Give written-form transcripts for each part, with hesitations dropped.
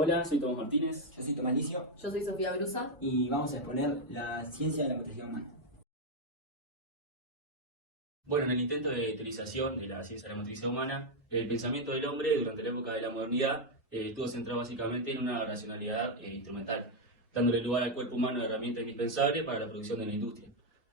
Hola, soy Tomás Martínez. Yo soy Tomás Licio Yo soy Sofía Brusa. y vamos a exponer la ciencia de la motricidad humana. Bueno, en el intento de teorización de la ciencia de la motricidad humana, el pensamiento del hombre durante la época de la modernidad estuvo centrado básicamente en una racionalidad instrumental, dándole lugar al cuerpo humano de herramienta indispensable para la producción de la industria,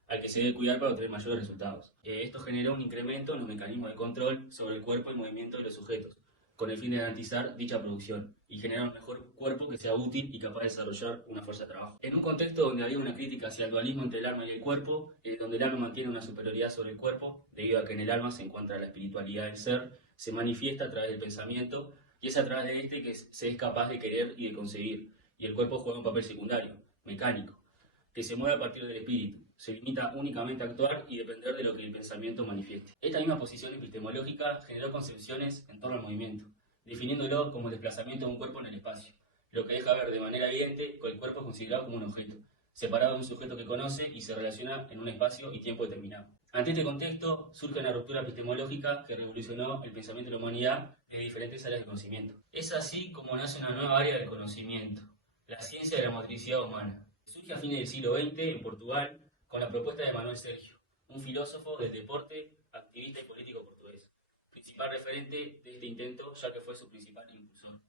al que se debe cuidar para obtener mayores resultados. Esto generó un incremento en los mecanismos de control sobre el cuerpo y movimiento de los sujetos, con el fin de garantizar dicha producción y generar un mejor cuerpo que sea útil y capaz de desarrollar una fuerza de trabajo. En un contexto donde había una crítica hacia el dualismo entre el alma y el cuerpo, donde el alma mantiene una superioridad sobre el cuerpo, debido a que en el alma se encuentra la espiritualidad del ser, se manifiesta a través del pensamiento y es a través de este que se es capaz de querer y de conseguir, y el cuerpo juega un papel secundario, mecánico, que se mueve a partir del espíritu, se limita únicamente a actuar y depender de lo que el pensamiento manifieste. Esta misma posición epistemológica generó concepciones en torno al movimiento, definiéndolo como el desplazamiento de un cuerpo en el espacio, lo que deja ver de manera evidente que el cuerpo es considerado como un objeto, separado de un sujeto que conoce y se relaciona en un espacio y tiempo determinado. Ante este contexto, surge una ruptura epistemológica que revolucionó el pensamiento de la humanidad de diferentes áreas del conocimiento. Es así como nace una nueva área del conocimiento, la ciencia de la motricidad humana. Surge a fines del siglo XX en Portugal con la propuesta de Manuel Sergio, un filósofo del deporte, activista y político portugués, principal referente de este intento ya que fue su principal impulsor.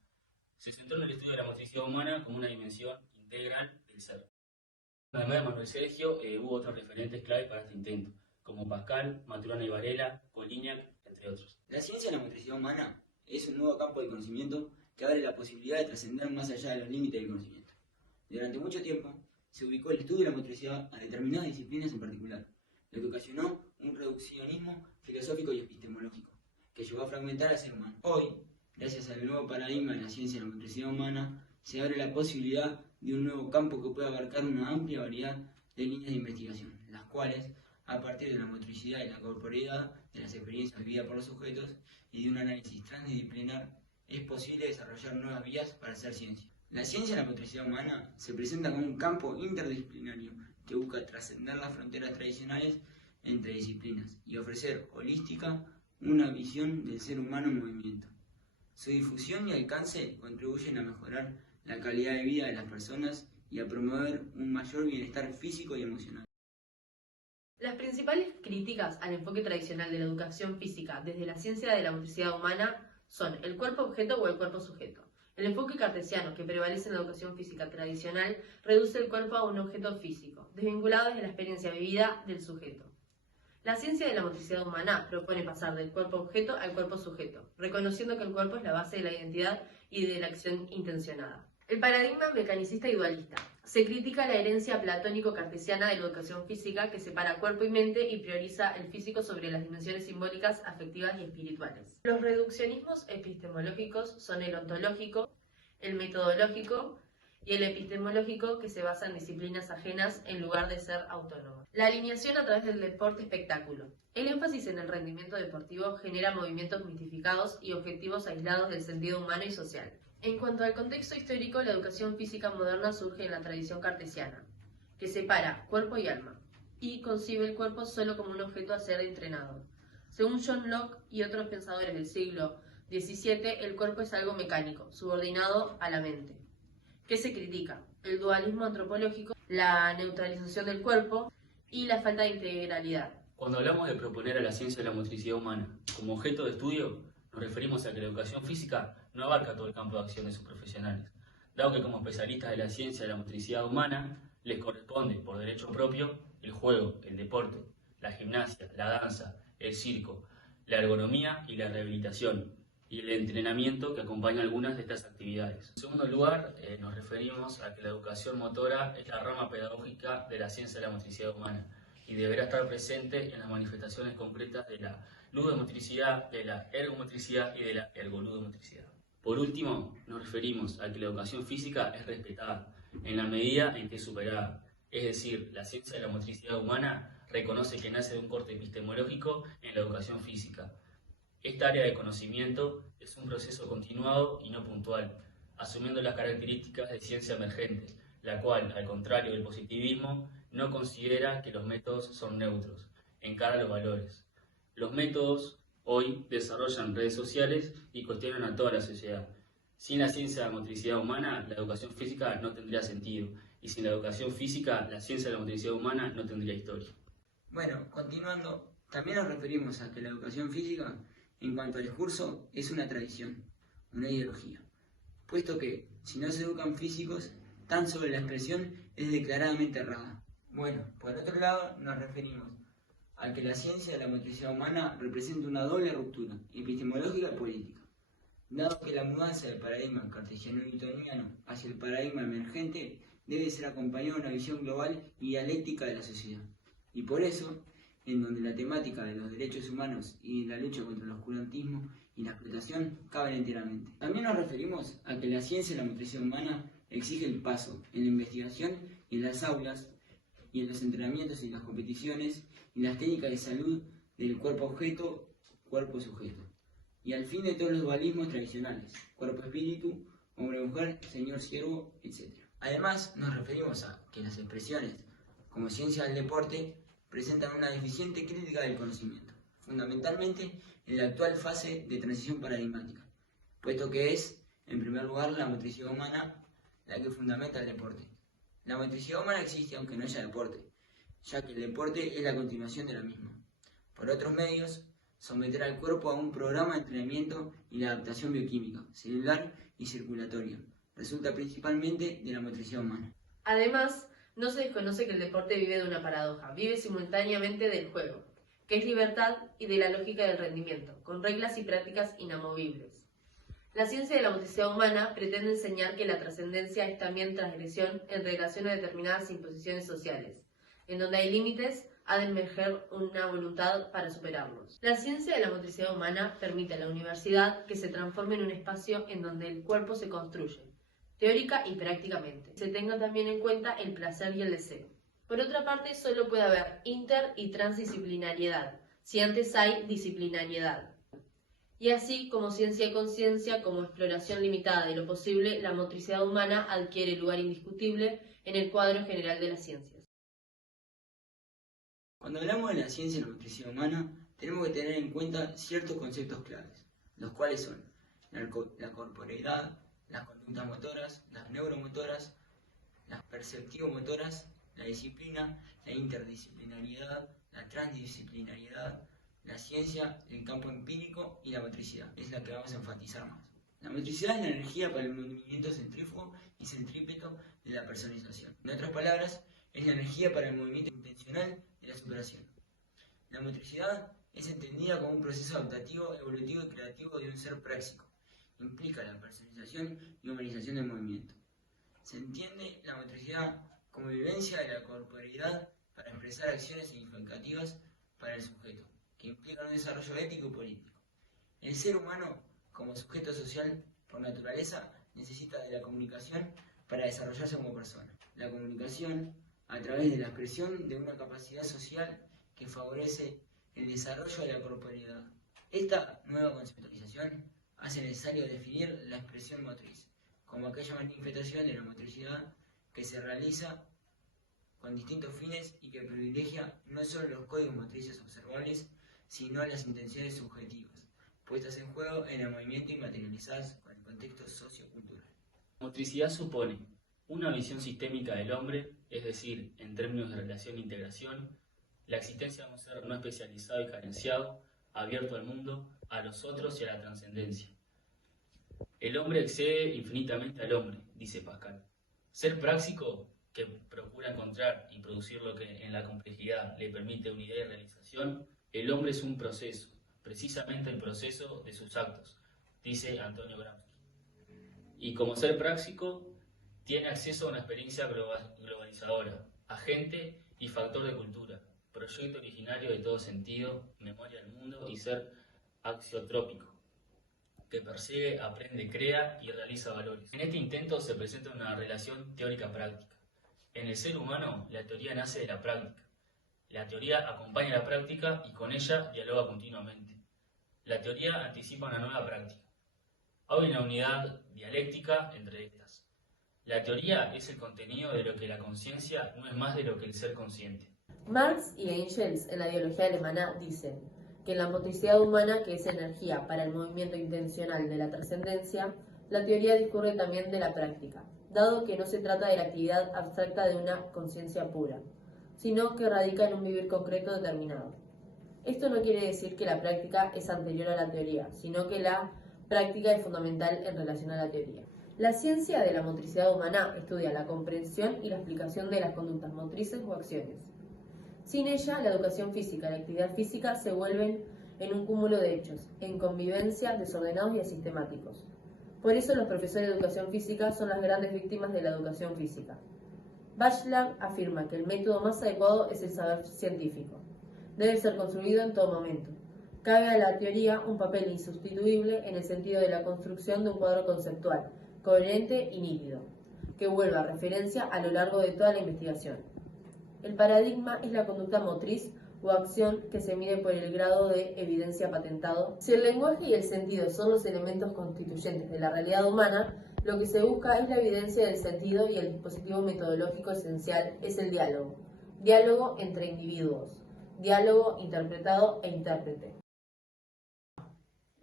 Se centró en el estudio de la motricidad humana como una dimensión integral del ser. Además de Manuel Sergio, hubo otros referentes clave para este intento, como Pascal, Maturana y Varela, Polignac, entre otros. La ciencia de la motricidad humana es un nuevo campo de conocimiento que abre la posibilidad de trascender más allá de los límites del conocimiento. Durante mucho tiempo se ubicó el estudio de la motricidad a determinadas disciplinas en particular, lo que ocasionó un reduccionismo filosófico y epistemológico, que llevó a fragmentar al ser humano. Hoy, gracias al nuevo paradigma de la ciencia de la motricidad humana, se abre la posibilidad de un nuevo campo que puede abarcar una amplia variedad de líneas de investigación, las cuales, a partir de la motricidad y la corporeidad, de las experiencias vividas por los sujetos y de un análisis transdisciplinar, es posible desarrollar nuevas vías para hacer ciencia. La ciencia de la motricidad humana se presenta como un campo interdisciplinario que busca trascender las fronteras tradicionales entre disciplinas y ofrecer holística una visión del ser humano en movimiento. Su difusión y alcance contribuyen a mejorar la calidad de vida de las personas y a promover un mayor bienestar físico y emocional. Las principales críticas al enfoque tradicional de la educación física desde la ciencia de la motricidad humana son el cuerpo-objeto o el cuerpo-sujeto. El enfoque cartesiano que prevalece en la educación física tradicional reduce el cuerpo a un objeto físico, desvinculado desde la experiencia vivida del sujeto. La ciencia de la motricidad humana propone pasar del cuerpo-objeto al cuerpo-sujeto, reconociendo que el cuerpo es la base de la identidad y de la acción intencionada. El paradigma mecanicista y dualista. Se critica la herencia platónico-cartesiana de la educación física que separa cuerpo y mente y prioriza el físico sobre las dimensiones simbólicas, afectivas y espirituales. Los reduccionismos epistemológicos son el ontológico, el metodológico y el epistemológico, que se basa en disciplinas ajenas en lugar de ser autónomos. La alineación a través del deporte-espectáculo. El énfasis en el rendimiento deportivo genera movimientos mitificados y objetivos aislados del sentido humano y social. En cuanto al contexto histórico, la educación física moderna surge en la tradición cartesiana, que separa cuerpo y alma, y concibe el cuerpo solo como un objeto a ser entrenado. Según John Locke y otros pensadores del siglo XVII, el cuerpo es algo mecánico, subordinado a la mente. ¿Qué se critica? El dualismo antropológico, la neutralización del cuerpo y la falta de integralidad. Cuando hablamos de proponer a la ciencia de la motricidad humana como objeto de estudio, nos referimos a que la educación física no abarca todo el campo de acción de sus profesionales, dado que como especialistas de la ciencia de la motricidad humana les corresponde por derecho propio el juego, el deporte, la gimnasia, la danza, el circo, la ergonomía y la rehabilitación, y el entrenamiento que acompaña algunas de estas actividades. En segundo lugar, nos referimos a que la educación motora es la rama pedagógica de la ciencia de la motricidad humana y deberá estar presente en las manifestaciones concretas de la ludomotricidad, de la ergomotricidad y de la ergoludomotricidad. Por último, nos referimos a que la educación física es respetada en la medida en que es superada, es decir, la ciencia de la motricidad humana reconoce que nace de un corte epistemológico en la educación física. Esta área de conocimiento es un proceso continuado y no puntual, asumiendo las características de ciencia emergente, la cual, al contrario del positivismo, no considera que los métodos son neutros, encara los valores. Los métodos hoy desarrollan redes sociales y cuestionan a toda la sociedad. Sin la ciencia de la motricidad humana, la educación física no tendría sentido, y sin la educación física, la ciencia de la motricidad humana no tendría historia. Bueno, continuando, también nos referimos a que la educación física, en cuanto al discurso, es una tradición, una ideología, puesto que, si no se educan físicos, tan solo la expresión es declaradamente errada. Bueno, por otro lado, nos referimos a que la ciencia de la motricidad humana representa una doble ruptura, epistemológica y política, dado que la mudanza del paradigma cartesiano-newtoniano hacia el paradigma emergente debe ser acompañada de una visión global y dialéctica de la sociedad. Y por eso, en donde la temática de los derechos humanos y la lucha contra el oscurantismo y la explotación caben enteramente. También nos referimos a que la ciencia de la motricidad humana exige el paso en la investigación y en las aulas y en los entrenamientos y las competiciones y las técnicas de salud del cuerpo-objeto, cuerpo-sujeto, y al fin de todos los dualismos tradicionales, cuerpo-espíritu, hombre-mujer, señor-siervo, etc. Además, nos referimos a que las expresiones como ciencia del deporte presentan una deficiente crítica del conocimiento, fundamentalmente en la actual fase de transición paradigmática, puesto que es, en primer lugar, la motricidad humana la que fundamenta el deporte. La motricidad humana existe aunque no haya deporte, ya que el deporte es la continuación de la misma. Por otros medios, someter al cuerpo a un programa de entrenamiento y la adaptación bioquímica, celular y circulatoria, resulta principalmente de la motricidad humana. Además, no se desconoce que el deporte vive de una paradoja, vive simultáneamente del juego, que es libertad, y de la lógica del rendimiento, con reglas y prácticas inamovibles. La ciencia de la motricidad humana pretende enseñar que la trascendencia es también transgresión en relación a determinadas imposiciones sociales. En donde hay límites, ha de emerger una voluntad para superarlos. La ciencia de la motricidad humana permite a la universidad que se transforme en un espacio en donde el cuerpo se construye, teórica y prácticamente. Se tenga también en cuenta el placer y el deseo. Por otra parte, solo puede haber inter- y transdisciplinariedad, si antes hay disciplinariedad. Y así, como ciencia y conciencia, como exploración limitada de lo posible, la motricidad humana adquiere lugar indiscutible en el cuadro general de las ciencias. Cuando hablamos de la ciencia de la motricidad humana, tenemos que tener en cuenta ciertos conceptos claves, los cuales son la corporeidad, las conductas motoras, las neuromotoras, las perceptivo-motoras, la disciplina, la interdisciplinariedad, la transdisciplinariedad, la ciencia, el campo empírico y la motricidad. Es la que vamos a enfatizar más. La motricidad es la energía para el movimiento centrífugo y centrípeto de la personalización. En otras palabras, es la energía para el movimiento intencional de la superación. La motricidad es entendida como un proceso adaptativo, evolutivo y creativo de un ser práctico. Implica la personalización y humanización del movimiento. Se entiende la motricidad como vivencia de la corporeidad para expresar acciones significativas para el sujeto, que implican un desarrollo ético y político. El ser humano, como sujeto social por naturaleza, necesita de la comunicación para desarrollarse como persona. La comunicación, a través de la expresión de una capacidad social que favorece el desarrollo de la corporeidad. Esta nueva conceptualización hace necesario definir la expresión motriz como aquella manifestación de la motricidad que se realiza con distintos fines y que privilegia no solo los códigos motrices observables, sino las intenciones subjetivas, puestas en juego en el movimiento y materializadas con el contexto sociocultural. La motricidad supone una visión sistémica del hombre, es decir, en términos de relación e integración, la existencia de un ser no especializado y carenciado, abierto al mundo, a los otros y a la trascendencia. El hombre excede infinitamente al hombre, dice Pascal. Ser práctico, que procura encontrar y producir lo que en la complejidad le permite unidad y realización, el hombre es un proceso, precisamente el proceso de sus actos, dice Antonio Gramsci. Y como ser práctico, tiene acceso a una experiencia globalizadora, agente y factor de cultura, proyecto originario de todo sentido, memoria del mundo y ser axiotrópico, que persigue, aprende, crea y realiza valores. En este intento se presenta una relación teórica-práctica. En el ser humano, la teoría nace de la práctica. La teoría acompaña la práctica y con ella dialoga continuamente. La teoría anticipa una nueva práctica. Hay una unidad dialéctica entre estas. La teoría es el contenido de lo que la conciencia no es más de lo que el ser consciente. Marx y Engels, en la ideología alemana, dicen que la motricidad humana, que es energía para el movimiento intencional de la trascendencia, La teoría discurre también de la práctica, dado que no se trata de la actividad abstracta de una conciencia pura, sino que radica en un vivir concreto determinado. Esto no quiere decir que la práctica es anterior a la teoría, sino que la práctica es fundamental en relación a la teoría. La ciencia de la motricidad humana estudia la comprensión y la explicación de las conductas motrices o acciones. Sin ella, la educación física y la actividad física se vuelven en un cúmulo de hechos, en convivencia, desordenados y asistemáticos. Por eso los profesores de educación física son las grandes víctimas de la educación física. Bachelard afirma que el método más adecuado es el saber científico. Debe ser construido en todo momento. Cabe a la teoría un papel insustituible en el sentido de la construcción de un cuadro conceptual, coherente y nítido, que vuelva a referencia a lo largo de toda la investigación. El paradigma es la conducta motriz o acción que se mide por el grado de evidencia patentado. Si el lenguaje y el sentido son los elementos constituyentes de la realidad humana, lo que se busca es la evidencia del sentido y el dispositivo metodológico esencial es el diálogo. Diálogo entre individuos. Diálogo interpretado e intérprete.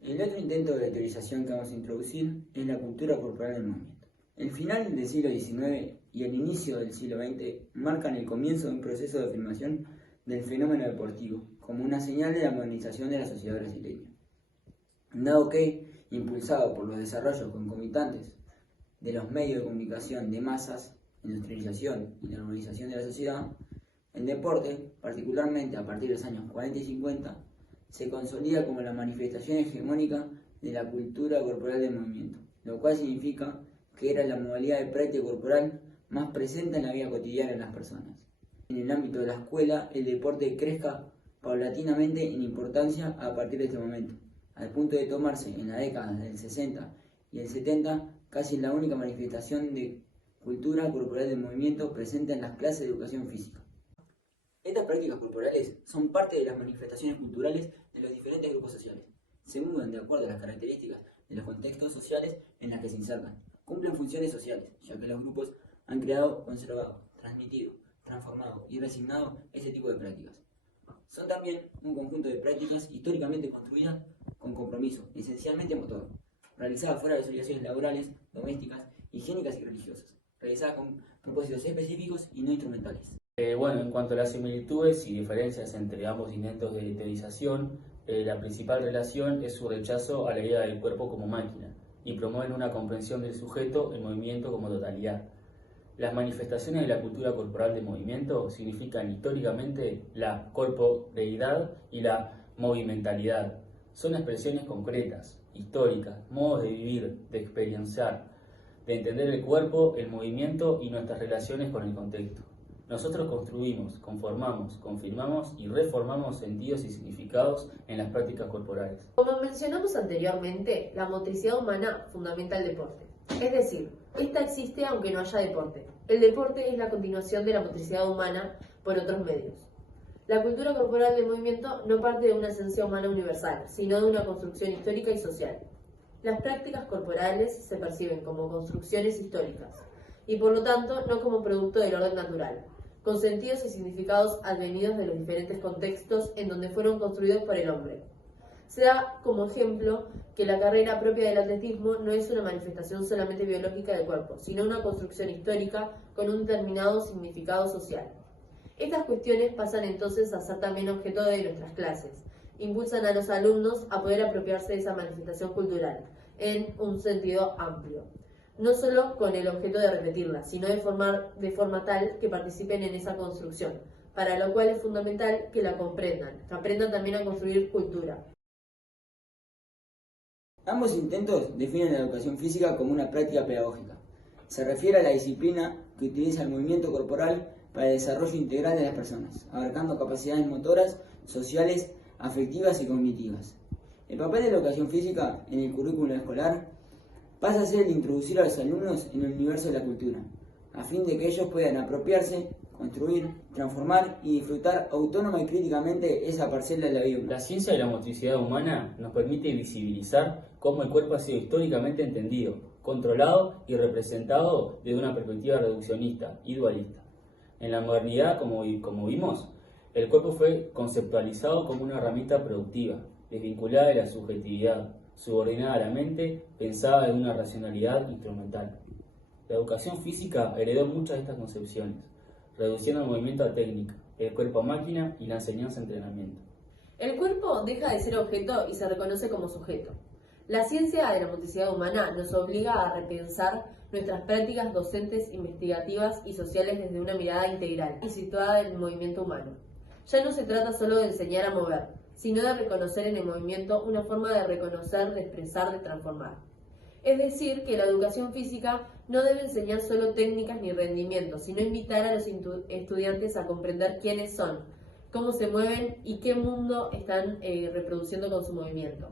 El otro intento de teorización que vamos a introducir es la cultura corporal del movimiento. El final del siglo XIX y el inicio del siglo XX marcan el comienzo de un proceso de afirmación del fenómeno deportivo como una señal de la modernización de la sociedad brasileña. Dado que, impulsado por los desarrollos concomitantes de los medios de comunicación de masas, industrialización y la urbanización de la sociedad, el deporte, particularmente a partir de los años 40 y 50, se consolida como la manifestación hegemónica de la cultura corporal del movimiento, lo cual significa que era la modalidad de práctica corporal más presente en la vida cotidiana de las personas. En el ámbito de la escuela, el deporte crezca paulatinamente en importancia a partir de este momento, al punto de tomarse en la década del 60 y el 70 casi la única manifestación de cultura corporal del movimiento presente en las clases de educación física. Estas prácticas corporales son parte de las manifestaciones culturales de los diferentes grupos sociales. Se mudan de acuerdo a las características de los contextos sociales en las que se insertan. Cumplen funciones sociales, ya que los grupos han creado, conservado, transmitido, transformado y resignado ese tipo de prácticas. Son también un conjunto de prácticas históricamente construidas con compromiso, esencialmente motor, realizadas fuera de las obligaciones laborales, domésticas, higiénicas y religiosas, realizadas con propósitos específicos y no instrumentales. Bueno, en cuanto a las similitudes y diferencias entre ambos intentos de teorización, la principal relación es su rechazo a la idea del cuerpo como máquina y promueven una comprensión del sujeto en movimiento como totalidad. Las manifestaciones de la cultura corporal de movimiento significan históricamente la corporeidad y la movimentalidad. Son expresiones concretas, históricas, modos de vivir, de experienciar, de entender el cuerpo, el movimiento y nuestras relaciones con el contexto. Nosotros construimos, conformamos, confirmamos y reformamos sentidos y significados en las prácticas corporales. Como mencionamos anteriormente, la motricidad humana fundamenta el deporte. Es decir, esta existe aunque no haya deporte. El deporte es la continuación de la motricidad humana por otros medios. La cultura corporal del movimiento no parte de una esencia humana universal, sino de una construcción histórica y social. Las prácticas corporales se perciben como construcciones históricas y por lo tanto no como producto del orden natural, con sentidos y significados advenidos de los diferentes contextos en donde fueron construidos por el hombre. Se da como ejemplo que la carrera propia del atletismo no es una manifestación solamente biológica del cuerpo, sino una construcción histórica con un determinado significado social. Estas cuestiones pasan entonces a ser también objeto de nuestras clases. Impulsan a los alumnos a poder apropiarse de esa manifestación cultural en un sentido amplio, no solo con el objeto de repetirla, sino de forma tal que participen en esa construcción, para lo cual es fundamental que la comprendan, que aprendan también a construir cultura. Ambos intentos definen la educación física como una práctica pedagógica. Se refiere a la disciplina que utiliza el movimiento corporal para el desarrollo integral de las personas, abarcando capacidades motoras, sociales, afectivas y cognitivas. El papel de la educación física en el currículo escolar pasa a ser el de introducir a los alumnos en el universo de la cultura, a fin de que ellos puedan apropiarse, construir, transformar y disfrutar autónoma y críticamente esa parcela de la vida. La ciencia de la motricidad humana nos permite visibilizar cómo el cuerpo ha sido históricamente entendido, controlado y representado desde una perspectiva reduccionista y dualista. En la modernidad, como vimos, el cuerpo fue conceptualizado como una herramienta productiva, desvinculada de la subjetividad, subordinada a la mente, pensada en una racionalidad instrumental. La educación física heredó muchas de estas concepciones, reduciendo el movimiento a técnica, el cuerpo a máquina y la enseñanza a entrenamiento. El cuerpo deja de ser objeto y se reconoce como sujeto. La ciencia de la motricidad humana nos obliga a repensar nuestras prácticas docentes, investigativas y sociales desde una mirada integral y situada en el movimiento humano. Ya no se trata solo de enseñar a mover, sino de reconocer en el movimiento una forma de reconocer, de expresar, de transformar. Es decir, que la educación física no debe enseñar solo técnicas ni rendimientos, sino invitar a los estudiantes a comprender quiénes son, cómo se mueven y qué mundo están reproduciendo con su movimiento.